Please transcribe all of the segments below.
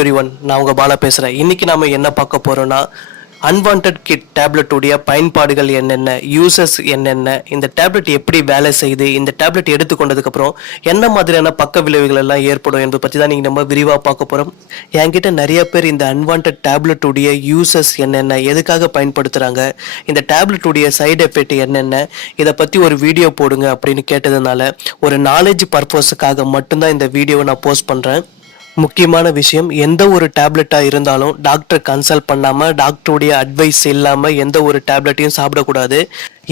Everyone, நான் உங்க பாலா பேசுறேன். இன்னைக்கு நாம என்ன பார்க்க போறோம்னா அன்வான்ட் கிட் டேப்லெட் உடைய பயன்பாடுகள் என்னென்ன, யூசஸ் என்னென்ன, இந்த டேப்லெட் எப்படி வேலை செய்யுது, இந்த டேப்லெட் எடுத்துக்கொண்டதுக்கு அப்புறம் என்ன மாதிரியான பக்க விளைவுகள் எல்லாம் ஏற்படும் என்பதை பத்தி தான் நீங்க நம்ம விரிவா பார்க்க போறோம். என்கிட்ட நிறைய பேர் இந்த அன்வான்ட் டேப்லெட் உடைய யூசஸ் என்னென்ன, எதுக்காக பயன்படுத்துறாங்க, இந்த டேப்லெட் உடைய சைடு எஃபெக்ட் என்னென்ன, இதை பத்தி ஒரு வீடியோ போடுங்க அப்படின்னு கேட்டதுனால ஒரு நாலேஜ் பர்பஸுக்காக மட்டும்தான் இந்த வீடியோவை நான் போஸ்ட் பண்றேன். முக்கியமான விஷயம், எந்த ஒரு டேப்லெட்டா இருந்தாலும் டாக்டர் கன்சல்ட் பண்ணாம, டாக்டருடைய அட்வைஸ் இல்லாம எந்த ஒரு டேப்லெட்டையும் சாப்பிடக்கூடாது.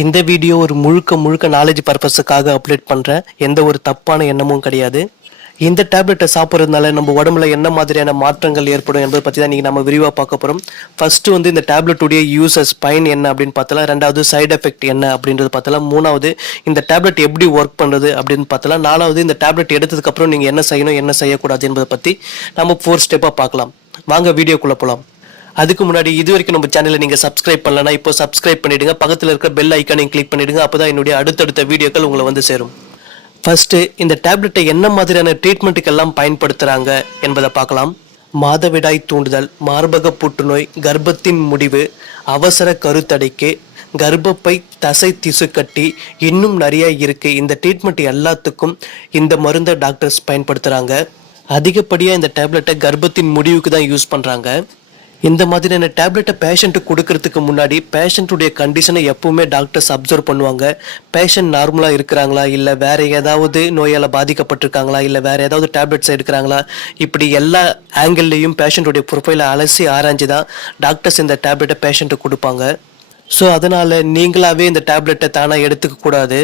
இந்த வீடியோ ஒரு முழுக்க நாலேஜ் பர்பஸுக்காக அப்லோட் பண்றேன். எந்த ஒரு தப்பான எண்ணமும் கிடையாது. இந்த டேப்லெட்டை சாப்பிட்றதுனால நம்ம உடம்புல என்ன மாதிரியான மாற்றங்கள் ஏற்படும் என்பதை பற்றி தான் நீங்கள் நம்ம விரிவாக பார்க்க போகிறோம். ஃபர்ஸ்ட்டு இந்த டேப்லெட்டுடைய யூசஸ், பயன் என்ன அப்படின்னு பார்த்தலாம். ரெண்டாவது சைடு எஃபெக்ட் என்ன அப்படின்றது பார்த்தலாம். மூணாவது இந்த டேப்லெட் எப்படி ஒர்க் பண்ணுறது அப்படின்னு பார்த்தலாம். நாலாவது இந்த டேப்லெட் எடுத்ததுக்கப்புறம் நீங்கள் என்ன செய்யணும், என்ன செய்யக்கூடாது என்பதை பற்றி நம்ம 4 ஸ்டெப்பாக பார்க்கலாம். வாங்க வீடியோக்குள்ளே போகலாம். அதுக்கு முன்னாடி இது வரைக்கும் நம்ம சேனலை நீங்கள் சப்ஸ்கிரைப் பண்ணலன்னா இப்போ சப்ஸ்கிரைப் பண்ணிவிடுங்க. பக்கத்தில் இருக்கிற பெல் ஐக்கானையும் கிளிக் பண்ணிவிடுங்க. அப்போ தான் என்னுடைய அடுத்தடுத்த வீடியோக்கள் உங்களை வந்து சேரும். ஃபர்ஸ்ட், இந்த டேப்லெட்டை என்ன மாதிரியான ட்ரீட்மெண்ட்டுக்கெல்லாம் பயன்படுத்துகிறாங்க என்பதை பார்க்கலாம். மாதவிடாய் தூண்டுதல், மார்பக புற்றுநோய், கர்ப்பத்தின் முடிவு, அவசர கருத்தடைக்கு, கர்ப்பப்பை, தசை திசு கட்டி, இன்னும் நிறைய இருக்குது. இந்த ட்ரீட்மெண்ட் எல்லாத்துக்கும் இந்த மருந்தை டாக்டர்ஸ் பயன்படுத்துகிறாங்க. அதிகப்படியாக இந்த டேப்லெட்டை கர்ப்பத்தின் முடிவுக்கு தான் யூஸ் பண்ணுறாங்க. இந்த மாதிரியான டேப்லெட்டை பேஷண்ட்டு கொடுக்கறதுக்கு முன்னாடி பேஷண்ட்டுடைய கண்டிஷனை எப்பவுமே டாக்டர்ஸ் அப்சர்வ் பண்ணுவாங்க. பேஷண்ட் நார்மலாக இருக்கிறாங்களா, இல்லை வேற ஏதாவது நோயால் பாதிக்கப்பட்டிருக்காங்களா, இல்லை வேற ஏதாவது டேப்லெட்ஸ் எடுக்கிறாங்களா, இப்படி எல்லா ஆங்கிள்லையும் பேஷண்ட்டுடைய ப்ரொஃபைலை அலசி ஆராய்ச்சி தான் டாக்டர்ஸ் இந்த டேப்லெட்டை பேஷண்ட்டுக்கு கொடுப்பாங்க. ஸோ அதனால் நீங்களாகவே இந்த டேப்லெட்டை தானாக எடுத்துக்க கூடாது.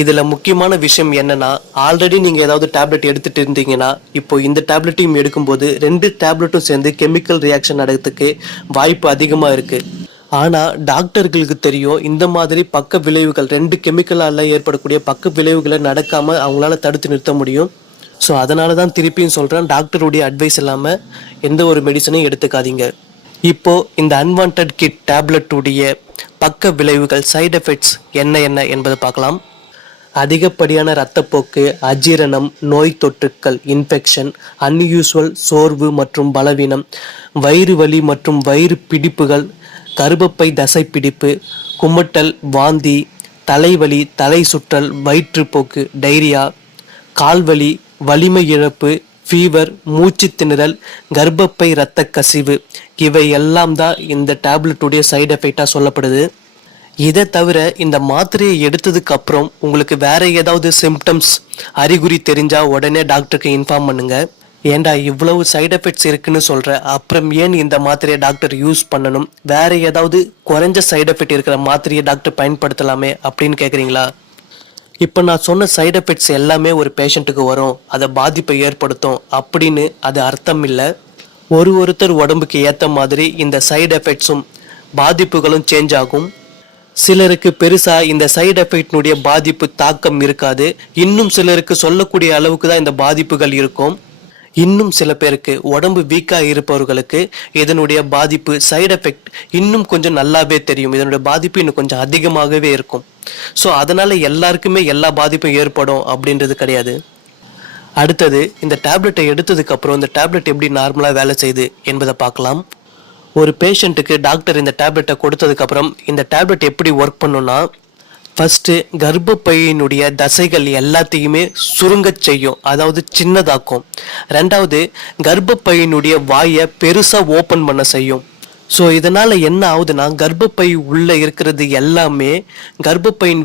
இதில் முக்கியமான விஷயம் என்னன்னா, ஆல்ரெடி நீங்கள் ஏதாவது டேப்லெட் எடுத்துகிட்டு இருந்தீங்கன்னா இப்போ இந்த டேப்லெட்டையும் எடுக்கும்போது 2 டேப்லெட்டும் சேர்ந்து கெமிக்கல் ரியாக்ஷன் நடக்கிறதுக்கு வாய்ப்பு அதிகமாக இருக்குது. ஆனால் டாக்டர்களுக்கு தெரியும் இந்த மாதிரி பக்க விளைவுகள், 2 கெமிக்கலால் ஏற்படக்கூடிய பக்க விளைவுகளை நடக்காமல் அவங்களால தடுத்து நிறுத்த முடியும். ஸோ அதனால தான் திருப்பியும் சொல்கிறேன், டாக்டருடைய அட்வைஸ் இல்லாமல் எந்த ஒரு மெடிசனையும் எடுத்துக்காதீங்க. இப்போது இந்த அன்வான்ட் கிட் டேப்லெட்டுடைய பக்க விளைவுகள், சைடு எஃபெக்ட்ஸ் என்ன என்பதை பார்க்கலாம். அதிகப்படியான இரத்தப்போக்கு, அஜீரணம், நோய் தொற்றுக்கள், இன்ஃபெக்ஷன், அன்யூஸ்வல் சோர்வு மற்றும் பலவீனம், வயிறு வலி மற்றும் வயிறு பிடிப்புகள், கர்ப்பப்பை தசை பிடிப்பு, குமட்டல், வாந்தி, தலைவலி, தலை சுற்றல், வயிற்றுப்போக்கு, டைரியா, கால்வலி, வலிமை இழப்பு, ஃபீவர், மூச்சு திணறல், கர்ப்பப்பை இரத்த கசிவு, இவை எல்லாம் தான் இந்த டேப்லெட்டுடைய சைடு எஃபெக்டாக சொல்லப்படுது. இதை தவிர இந்த மாத்திரையை எடுத்ததுக்கு அப்புறம் உங்களுக்கு வேற ஏதாவது சிம்டம்ஸ், அறிகுறி தெரிஞ்சா உடனே டாக்டருக்கு இன்ஃபார்ம் பண்ணுங்க. ஏண்டா இவ்வளவு சைடு எஃபெக்ட்ஸ் இருக்குன்னு சொல்ற, அப்புறம் ஏன் இந்த மாத்திரையை டாக்டர் யூஸ் பண்ணணும், வேற ஏதாவது குறைஞ்ச சைடு எஃபெக்ட் இருக்கிற மாத்திரையை டாக்டர் பயன்படுத்தலாமே அப்படின்னு கேட்குறீங்களா? இப்போ நான் சொன்ன சைடு எஃபெக்ட்ஸ் எல்லாமே ஒரு பேஷண்ட்டுக்கு வரும், அதை பாதிப்பை ஏற்படுத்தும் அப்படின்னு அது அர்த்தம் இல்லை. ஒருத்தர் உடம்புக்கு ஏற்ற மாதிரி இந்த சைடு எஃபெக்ட்ஸும் பாதிப்புகளும் சேஞ்ச் ஆகும். சிலருக்கு பெருசா இந்த சைடு எஃபெக்ட்னுடைய பாதிப்பு தாக்கம் இருக்காது. இன்னும் சிலருக்கு சொல்லக்கூடிய அளவுக்கு தான் இந்த பாதிப்புகள் இருக்கும். இன்னும் சில பேருக்கு, உடம்பு வீக்காக இருப்பவர்களுக்கு இதனுடைய பாதிப்பு, சைடு எஃபெக்ட் இன்னும் கொஞ்சம் நல்லாவே தெரியும். இதனுடைய பாதிப்பு இன்னும் கொஞ்சம் அதிகமாகவே இருக்கும். ஸோ அதனால எல்லாருக்குமே எல்லா பாதிப்பும் ஏற்படும் அப்படின்றது கிடையாது. அடுத்தது, இந்த டேப்லெட்டை எடுத்ததுக்கு அப்புறம் இந்த டேப்லெட் எப்படி நார்மலாக வேலை செய்யுது என்பதை பார்க்கலாம். ஒரு பேஷண்ட்டுக்கு டாக்டர் இந்த டேப்லெட்டை கொடுத்ததுக்கப்புறம் இந்த டேப்லெட் எப்படி ஒர்க் பண்ணுன்னா, ஃபஸ்ட்டு கர்ப்பப்பையினுடைய தசைகள் எல்லாத்தையுமே சுருங்கச் செய்யும், அதாவது சின்னதாக்கும். ரெண்டாவது, கர்ப்பப்பையினுடைய வாயை பெருசாக ஓப்பன் பண்ண செய்யும். ஸோ இதனால் என்ன ஆகுதுன்னா, கர்ப்பப்பை உள்ளே இருக்கிறது எல்லாமே கர்ப்பப்பையின்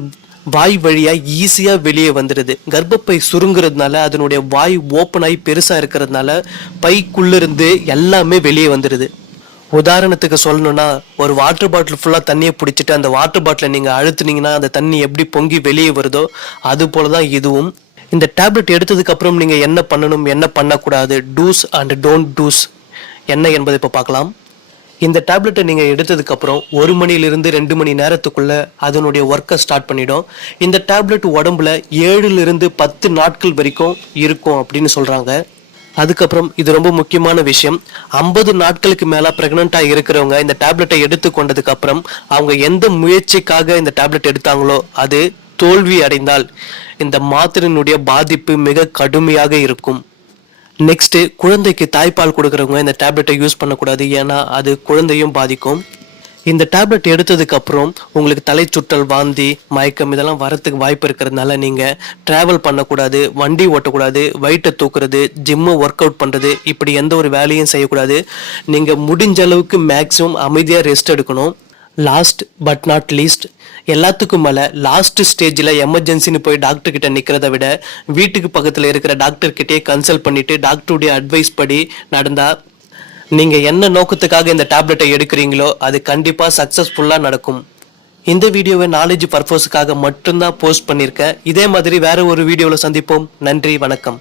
வாய் வழியாக ஈஸியாக வெளியே வந்துடுது. கர்ப்பப்பை சுருங்குறதுனால அதனுடைய வாய் ஓப்பன் ஆகி பெருசாக இருக்கிறதுனால பைக்குள்ளிருந்து எல்லாமே வெளியே வந்துடுது. உதாரணத்துக்கு சொல்லணும்னா, ஒரு வாட்டர் பாட்டில் ஃபுல்லாக தண்ணியை பிடிச்சிட்டு அந்த வாட்டர் பாட்டிலை நீங்கள் அழுத்துனீங்கன்னா அந்த தண்ணி எப்படி பொங்கி வெளியே வருதோ அது போல தான் இதுவும். இந்த டேப்லெட் எடுத்ததுக்கப்புறம் நீங்கள் என்ன பண்ணணும், என்ன பண்ணக்கூடாது, டூஸ் அண்ட் டோன்ட் டூஸ் என்ன என்பதை இப்போ பார்க்கலாம். இந்த டேப்லெட்டை நீங்கள் எடுத்ததுக்கப்புறம் 1 மணிலிருந்து 2 மணி நேரத்துக்குள்ளே அதனுடைய ஒர்க்கை ஸ்டார்ட் பண்ணிடும். இந்த டேப்லெட் உடம்புல 7லிருந்து 10 நாட்கள் வரைக்கும் இருக்கும் அப்படின்னு சொல்கிறாங்க. அதுக்கப்புறம் இது ரொம்ப முக்கியமான விஷயம், 50 நாட்களுக்கு மேலே ப்ரெக்னெண்ட்டாக இருக்கிறவங்க இந்த டேப்லெட்டை எடுத்துக்கொண்டதுக்கு அப்புறம் அவங்க எந்த முயற்சிக்காக இந்த டேப்லெட் எடுத்தாங்களோ அது தோல்வி அடைந்தால் இந்த மாத்திரையினுடைய பாதிப்பு மிக கடுமையாக இருக்கும். நெக்ஸ்ட், குழந்தைக்கு தாய்ப்பால் கொடுக்கறவங்க இந்த டேப்லெட்டை யூஸ் பண்ணக்கூடாது. ஏன்னா அது குழந்தையும் பாதிக்கும். இந்த டேப்லெட் எடுத்ததுக்கு அப்புறம் உங்களுக்கு தலை சுற்றல், வாந்தி, மயக்கம் இதெல்லாம் வரத்துக்கு வாய்ப்பு இருக்கிறதுனால நீங்க டிராவல் பண்ணக்கூடாது, வண்டி ஓட்டக்கூடாது, வெயிட்டை தூக்குறது, ஜிம்மு ஒர்க் அவுட் பண்றது, இப்படி எந்த ஒரு வேலையும் செய்யக்கூடாது. நீங்க முடிஞ்ச அளவுக்கு மேக்ஸிமம் அமைதியா ரெஸ்ட் எடுக்கணும். லாஸ்ட் பட் நாட் லீஸ்ட், எல்லாத்துக்கும் மேல லாஸ்ட் ஸ்டேஜ்ல எமர்ஜென்சின்னு போய் டாக்டர் கிட்ட நிக்கிறத விட வீட்டுக்கு பக்கத்துல இருக்கிற டாக்டர் கிட்டே கன்சல்ட் பண்ணிட்டு டாக்டருடைய அட்வைஸ் படி நடந்தா நீங்க என்ன நோக்கத்துக்காக இந்த டேப்லெட்டை எடுக்கிறீங்களோ அது கண்டிப்பா சக்சஸ்ஃபுல்லா நடக்கும். இந்த வீடியோவை நாலேஜ் பர்பஸ்க்காக மட்டும்தான் போஸ்ட் பண்ணியிருக்கேன். இதே மாதிரி வேற ஒரு வீடியோவில் சந்திப்போம். நன்றி, வணக்கம்.